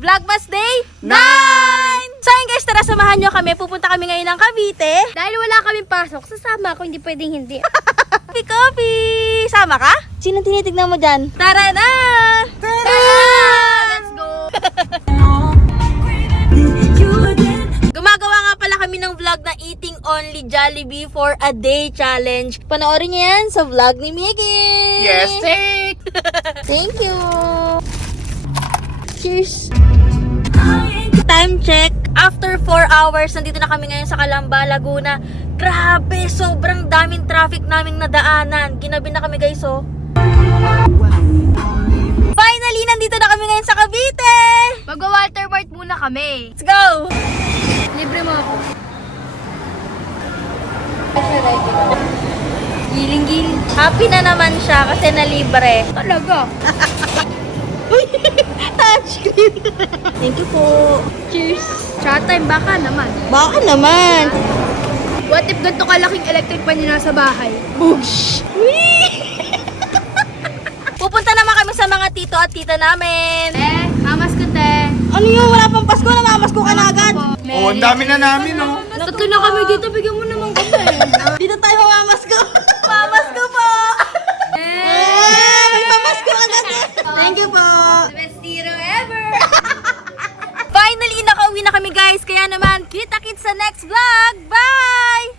Vlogmas Day 9! So yun guys, tara samahan nyo kami. Pupunta kami ngayon ng Cavite. Dahil wala kaming pasok, sasama ako, hindi pwedeng hindi. Coffee! Sama ka? Sino tinitignan mo dyan? Tara na! Tara! Let's go! Gumagawa nga pala kami ng vlog na eating only Jollibee for a day challenge. Panoorin niyo yan sa vlog ni Miggy! Yes, take! Thank you! Cheers! Time check. After 4 hours, nandito na kami ngayon sa Calamba, Laguna. Grabe, sobrang daming traffic naming nadaanan. Ginabi na kami guys, oh. Finally, nandito na kami ngayon sa Cavite! Mag-waterboard muna kami. Let's go! Libre mo ako. Giling-giling. Happy na naman siya kasi nalibre. Talaga? Touchscreen. Thank you po. Cheers. Chat time, baka naman. Baka naman. What if ganito kalaking electric pan yung nasa bahay? Boosh! Pupunta naman kami sa mga tito at tita namin. Mamas ko, te. Ano yun? Wala pang Pasko, namamas ko ka na agad. Oh, ang dami na namin, oh. Tatlo na kami dito, bigyan mo naman kami. Dito tayo mamamas ko. Mamas ko po. May mamas ko agad. Thank you po. Best hero ever. Finally, nakauwi na kami guys. Kaya naman, kita-kits sa next vlog. Bye!